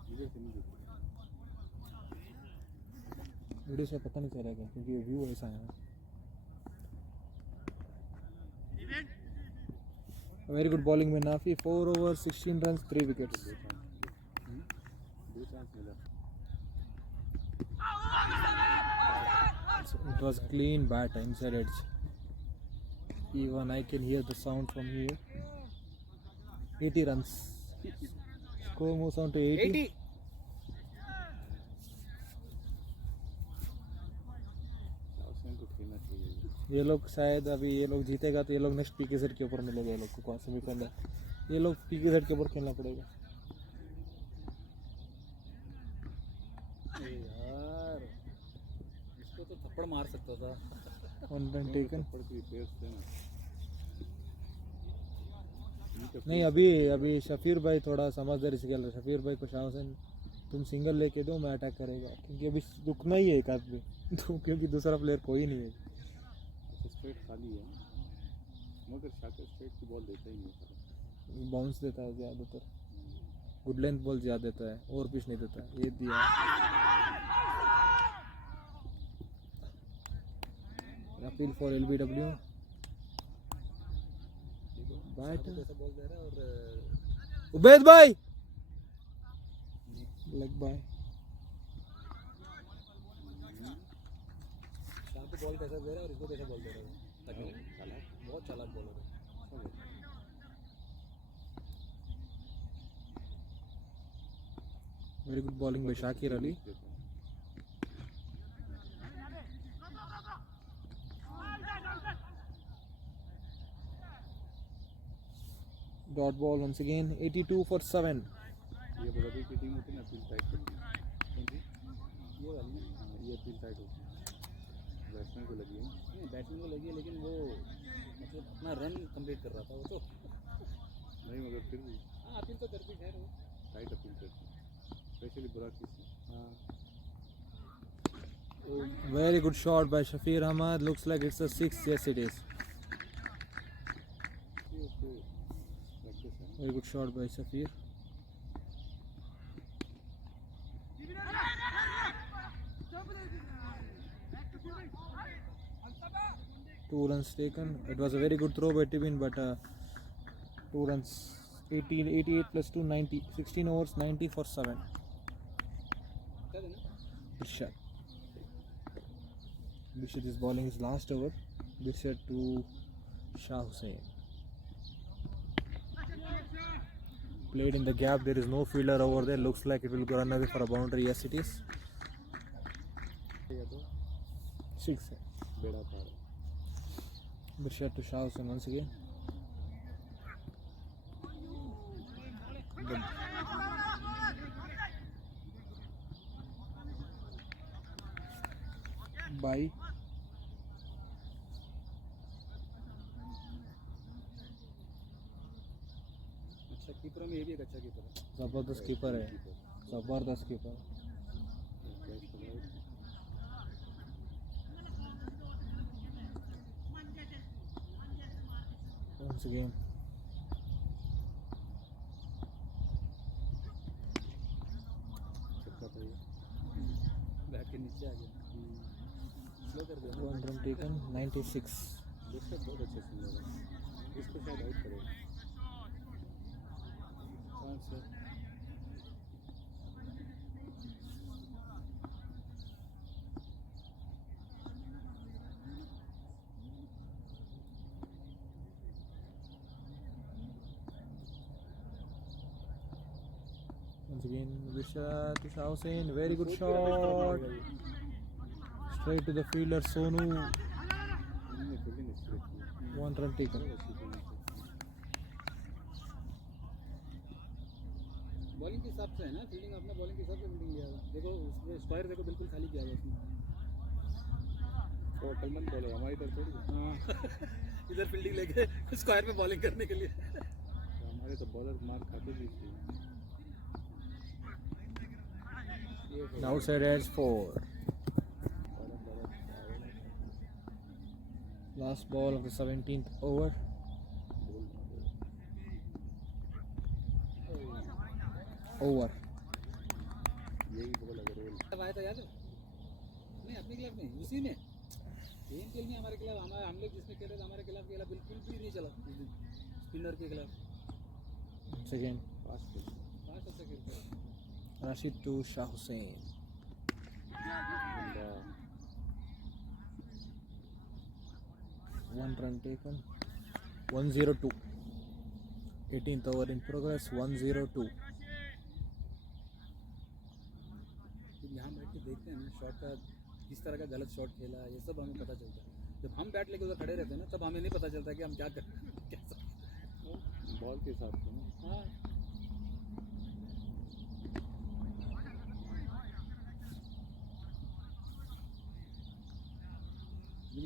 वीडियो से नहीं देखी। वीडियो से पता नहीं चलेगा क्योंकि व्यू ऐसा है। वेरी गुड बॉलिंग में नाफी, 4 overs 16 runs 3 wickets. दो चांस मिला। It was clean bat inside edge. Even I can hear the sound from here. 80 runs. Score moves on to 80. 80 को खेलना चाहिए। ये लोग शायद अभी ये लोग जीतेगा तो ये लोग नेक्स्ट पीकेजेड के ऊपर मिलेगा, ये लोग को कौन सेमीफाइनल, ये लोग पीकेजेड के ऊपर खेलना पड़ेगा। यार थप्पड़ मार सकता था। 1 run taken. थप्पड़ के प्लेयर्स थे ना। नहीं अभी अभी शफीर भाई थोड़ा समझदारी से खेल रहे। शफीर भाई को शाह हुसैन तुम सिंगल लेके दो, मैं अटैक करेगा, क्योंकि अभी रुकना ही है एक आदमी तो, क्योंकि दूसरा प्लेयर कोई नहीं है। अच्छा स्ट्रेट खाली है, मगर शाकिर स्ट्रेट की बॉल देता ही नहीं है। बाउंस देता है ज़्यादातर, गुड लेंथ बॉल ज़्यादा देता है, और पिच नहीं देता। ये दिया अपील फॉर LBW। बैट कैसा बॉल दे रहा है और उबैद भाई लेग बाय। शाह को बॉल कैसा दे रहा है और इसको कैसा बॉल दे रहा है। बहुत चालाक बॉलर है। Very good bowling bye Shakir Ali. Dot ball once again, 82 for 7. ये बॉलर की टीम होती है ना, अपील टाइट करती है। ये वाली ना, ये अपील टाइट होती है, बैट्समैन को लगी है। नहीं बैट्समैन को लगी है, लेकिन वो मतलब अपना रन कंप्लीट कर रहा था वो तो। नहीं मगर फिर भी हाँ अपील तो करती है वो। टाइट अपील करती है, स्पेशली बुरा किसी। हाँ Very good shot by Shafir Ahmad. Looks like it's a 6. Yes, it is. ये उसको प्रैक्टिस है। Very good shot by Shafir. Two runs taken. It was a very good throw by Tibin, but 2 runs. 88 plus 2, 90. 16 overs, 90 for 7. क्या देना। Bishad. Bishad is bowling his last over. Bishad to Shah Hussain. Played in the gap. There is no fielder over there. Looks like it will go run away for a boundary. Yes, it is. ये तो 6. बेड़ा पार है। Bishad to Shah Hussain once again. Bye. अच्छा keeper में ये भी एक अच्छा कीपर है। जबरदस्त कीपर है, जबरदस्त कीपर। कैच पकड़ा है। Once again. छक्का था ये। बैट के नीचे आ गया, स्लो कर दिया। 1 run taken, 96. दूसरा बहुत अच्छे सिंगर है, इसको शायद आउट करेगा। कौन से Once again, Bishad to Shah Hussain. Very good shot. Straight to the fielder Sonu. इन्होंने फील्डिंग अच्छी रखी है। 1 run taken. बहुत अच्छी फील्डिंग है। बॉलिंग के हिसाब से है ना फील्डिंग, अपना बॉलिंग के हिसाब से फील्डिंग किया था। देखो उसमें स्क्वायर देखो बिल्कुल खाली किया था उसने। तो अकलमंद बॉलर हमारी तरफ थोड़ी है। हाँ इधर फील्डिंग लेके स्क्वायर में बॉलिंग करने के लिए। तो हमारे तो बॉलर मार खाते भी थे। The outside edge 4. Last ball of the 17th over. Over. यही बॉल अगर रोल तब आया था याद है? नहीं अपने खिलाफ नहीं, उसी में ANPL में हमारे खिलाफ हम लोग जिसमें खेले थे हमारे खिलाफ खेला बिल्कुल भी नहीं चला स्पिनर के खिलाफ। Once again, फास्ट खेल। पाँच अच्छा खेलता है। Rashid to Shah Hussain. बंदा 1 run taken. 102. 18th over in progress. 102. जब यहाँ बैठ के देखते हैं ना शॉट का किस तरह का गलत शॉट खेला ये सब हमें पता चलता है। जब हम बैट लेके उधर खड़े रहते हैं ना तब हमें नहीं पता चलता कि हम क्या कर कैसा। बॉल के हिसाब से ना। हाँ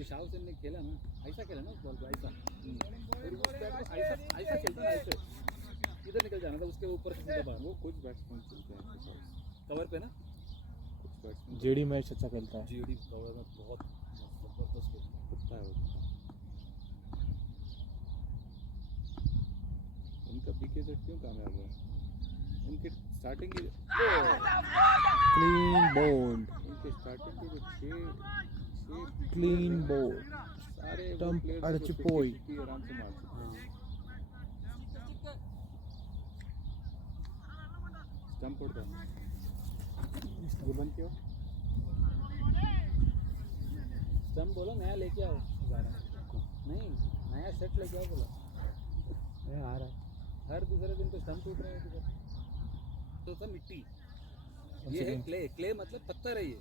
शाह हुसैन ने खेला ना, ऐसा खेला ना उस बॉल को, ऐसा फिर उस बैट को ऐसा ऐसा खेलता ना, ऐसे इधर निकल जाना था उसके ऊपर से सीधा बाहर, वो कुछ बैट्समैन चलते हैं ऐसे शॉट्स, कवर पे ना। कुछ बैट्समैन जेडी मैच अच्छा खेलता है. जीडी कवर में बहुत जबरदस्त खेलता है। पता है वो. उनका पीके सेट क्यों कामयाब हुआ? उनके स्टार्टिंग के Clean bowled. उनके स्टार्टिंग के जो छः Clean bowled. सारे वो Stump players अड़चिपोई. 50-50 आराम से मार सकते हैं. स्टंप उड़ता है. ये बंद क्यों? स्टम्प बोलो नया लेके आओ, नहीं नया सेट लेके आओ बोला, ये आ रहा है. हर दूसरे दिन तो स्टम्प टूट रहे हैं इधर। तो सब मिट्टी, ये है क्ले, क्ले मतलब पत्थर है ये,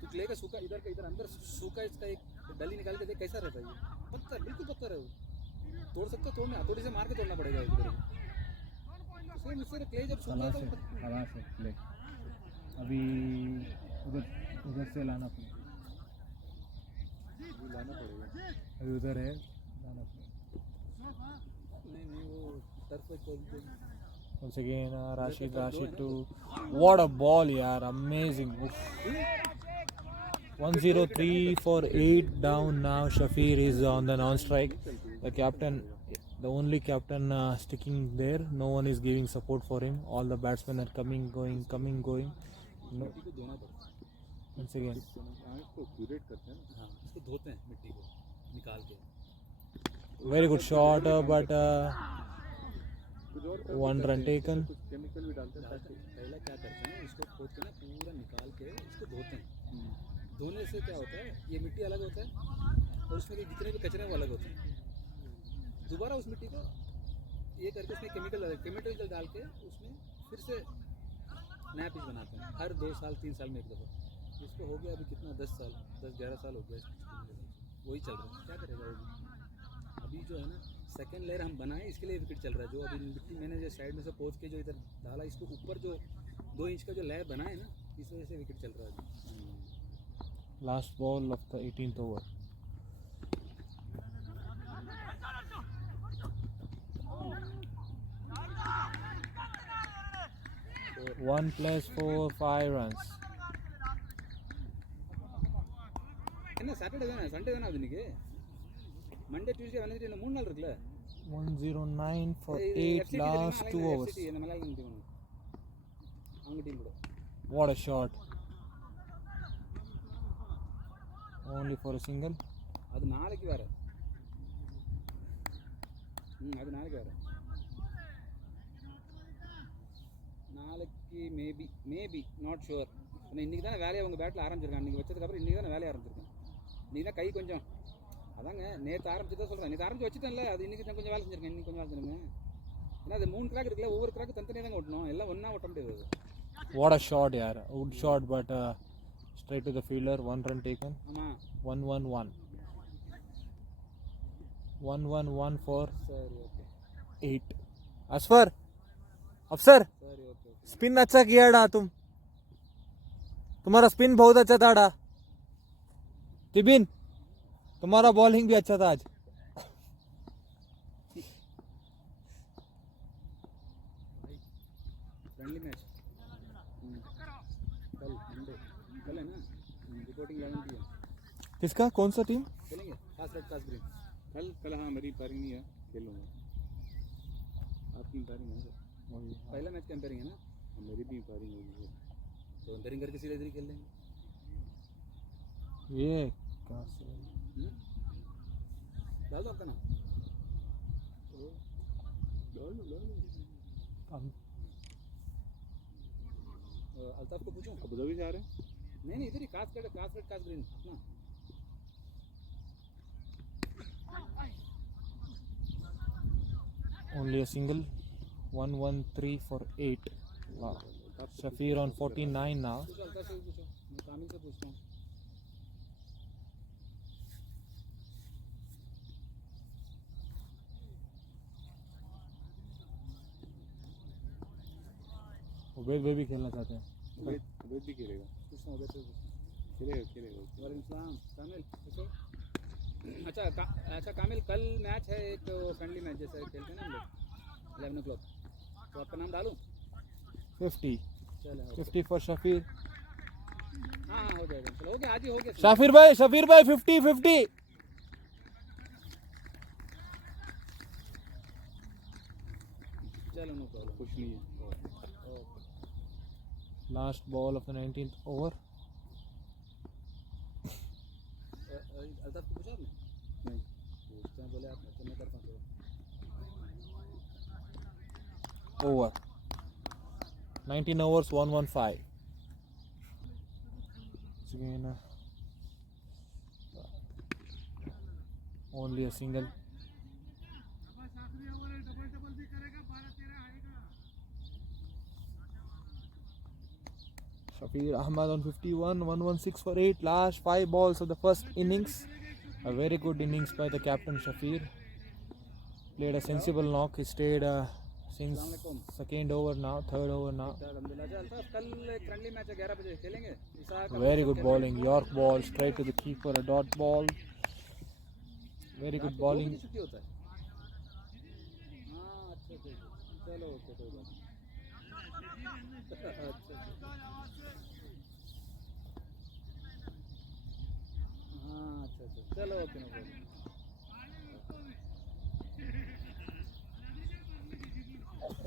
तो क्ले का सूखा इधर का इधर अंदर सूखा इसका एक डली निकाल के देख कैसा रहता है ये, पत्थर बिल्कुल पत्थर है वो, तोड़ सकते हो, तोड़ना हथौड़ी से मार के तोड़ना पड़ेगा इधर, उसमें मुझसे क्ले जब सूख जाता है हवा से प्ले. अभी उधर से लाना पड़ेगा. ये लाना पड़ेगा. अभी उधर है, लाना पड़ेगा. नहीं वो टर्फ पे खोल दे। Once again, Rashid to what a ball, yaar! Amazing. Oof. 1-0-3 for 8 down now. Shafir is on the non-strike. The captain, the only captain sticking there. No one is giving support for him. All the batsmen are coming, going. No. मिट्टी को धोना पड़ता है, Once again, इसको curate करते हैं ना. हाँ इसको धोते हैं मिट्टी को निकाल के, very good shot, but कुछ और 1 run taken. कुछ केमिकल भी डालते हैं ताकि पहला क्या करते हैं ना, इसको खोद के ना पूरा निकाल के इसको धोते हैं, धोने से क्या होता है ये मिट्टी अलग होता है और उसमें के जितने भी कचरे हैं वो अलग होते हैं, दोबारा उस मिट्टी को ये करके उसमें केमिकल डाल के उसमें फिर से नया पीस बनाते हैं, हर 2 साल 3 साल में एक दफ़ा. इसको हो गया अभी कितना 10-11 साल हो गया इस pitch को, वही चल रहा है, क्या करेगा वो भी. अभी जो है ना सेकेंड लेयर हम बनाए इसके लिए विकेट चल रहा है, जो अभी मिट्टी मैंने जो साइड में से पोंछ के जो इधर डाला इसको ऊपर जो 2 इंच का जो लेयर बनाए ना इस वजह से विकेट चल रहा है. last ball of the 18th over. One plays for 5 runs. என்ன சாட்டர்டே தானே சண்டே தானே அது இன்னைக்கு, மண்டே டியூஸ்டே வெனஸ்டே இன்னும் 3 நாள் இருக்குல்ல. 109 for இது 8 FCT last தெரியுமா? 2 overs. FCT, இந்த மலையாளம் டீம் அவங்க டீம் கூட What a shot! Only for a single. அது நாளைக்கு வேற, அது நாளைக்கு வேற, நாளைக்கு மேபி நாட் ஷுவர். ஆனால் இன்றைக்கி தானே வேலையை அவங்க பேட்டில் ஆரம்பிச்சிருக்காங்க, இன்றைக்கி வச்சதுக்கப்புறம் இன்றைக்கி தானே வேலையை ஆரம்பிச்சிருக்கேன், இன்றைக்கி தான் கை கொஞ்சம் அதாங்க நேற்று ஆரம்பிச்சு தான் சொல்கிறேன், நேற்று ஆரம்பிச்சு வச்சுட்டேன்ல, அது இன்றைக்கி தான் கொஞ்சம் வேலை செஞ்சுருக்கேன், இன்றைக்கி கொஞ்சம் வேலை செஞ்சுருங்க. ஏன்னா அது 3 கிராக் இருக்குல்ல, ஒவ்வொரு கிராக்கு தனித்தனியாக தாங்க ஓட்டணும், எல்லாம் ஒன்றா ஓட்ட முடியாது. What a shot, yaar! Good shot, but straight to the fielder. 1 run taken. ஆமாம் 1-1-1. 1-1-1 for சரி ஓகே 8. Asfar, अफसर சரி ஓகே ஓகே स्पिन अच्छा किया डा तुम्हारा स्पिन बहुत अच्छा था डा. तिबिन तुम्हारा बॉलिंग भी अच्छा था आज. फ्रेंडली मैच कल मंडे, कल है ना रिपोर्टिंग 11 की है, किसका कौन सा टीम? खेलेंगे खास रेड खास ग्रीन. कल हाँ मेरी पारी नहीं है, खेलूँगा. आपकी पारी नहीं है, पहला मैच का एम्पायरिंग है ना, मेरी भी पारी नहीं है. तो एम्पायरिंग करके सीधे इधर ही खेल लेंगे. ये कहाँ से? डाल दो आपका नाम, हम- अल्ताफ को पूछूं? अब उधर भी जा रहे हैं. नहीं इधर ही खास रेड खास ग्रीन अपना. Only a single. 1-1-3 for 8. Wow. Shafir on 49 now. पूछो अल्ताफ से भी पूछो, मैं कामिल से पूछता हूँ. उबैद भाई भी खेलना चाहते हैं. उबैद भी खेलेगा. पूछता हूँ उधर से पूछता हूँ. खेलेगा. वालेकुम सलाम कामिल, पूछो. अच्छा कामिल, कल मैच है एक फ्रेंडली मैच जैसा खेलते हैं ना हम लोग 11 o'clock, तो आपका नाम डालूं? 50 चलो 50 फॉर शफीर. हाँ हो जाएगा, चलो हो गया, आज ही हो गया. शफीर भाई 50 50. चलो नो प्रॉब्लम. कुछ नहीं है. Last ball of the 19th over. Altaf को पूछा आपने? नहीं. पूछते हैं, बोले आप, तो मैं करता हूँ. Over. 19 overs 115. It's again only a single. Shafir Ahmad on 51, 116 for 8. Last 5 balls of the first innings. A very good innings by the captain Shafir. Played a sensible knock. He stayed since second over now, third over now. अल्हम्दुलिल्लाह. अल्ताफ कल एक friendly match है 11 बजे खेलेंगे. Very good bowling. York ball straight to the keeper. A dot ball. Very good bowling. छुट्टी होता है. हाँ अच्छा चलो ओके कोई बात नहीं. अच्छा हाँ अच्छा चलो okay no problem.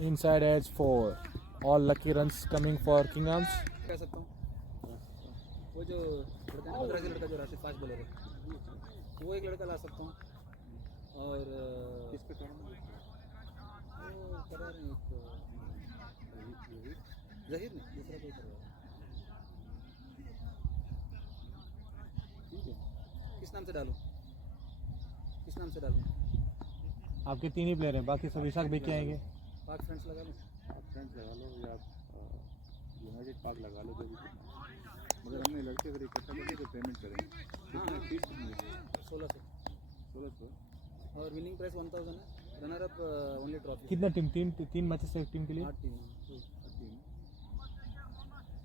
Inside edge 4. All lucky runs coming for King Arms. कह सकता हूँ वो जो लड़का है मद्रासी लड़का जो राशिद फास्ट बॉलर है, वो एक लड़का ला सकता हूँ. और किस पे काम वो करा रहे हैं एक जहीर ने दूसरा कोई कर रहा है. ठीक है. किस नाम से डालूं? किस नाम से डालूं? आपके 3 ही प्लेयर हैं, बाकी सब इशाक भी क्या आएंगे. पाक फ्रेंड्स लगा लूँ? आप फ्रेंड्स लगा लो या यूनाइटेड पार्क लगा लो, जो भी. मगर हमने लड़के अगर इकट्ठा करके तो पेमेंट करेंगे. कितना फीस कितनी है? 1600. 1600. और विनिंग प्राइस 1000 है. Runner up only trophy. कितना टीम 3 मैचेस है एक टीम के लिए. 8 टीम है.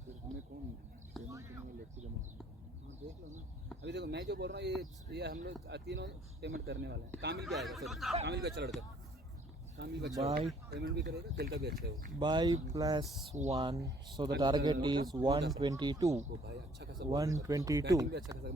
फिर हमें कौन पेमेंट करने वाला लड़के जमा करने. हाँ देख लो ना. अभी देखो मैं जो बोल रहा हूँ ये हम लोग तीनों पेमेंट करने वाले हैं. कामिल भी आएगा, सॉरी कामिल भी अच्छा लड़का. कामिल भी अच्छा Bye. पेमेंट भी करेगा, खेलता भी अच्छा है वो. By +1. So the target is 122. वो भाई अच्छा खासा 122. बैटिंग भी अच्छा खासा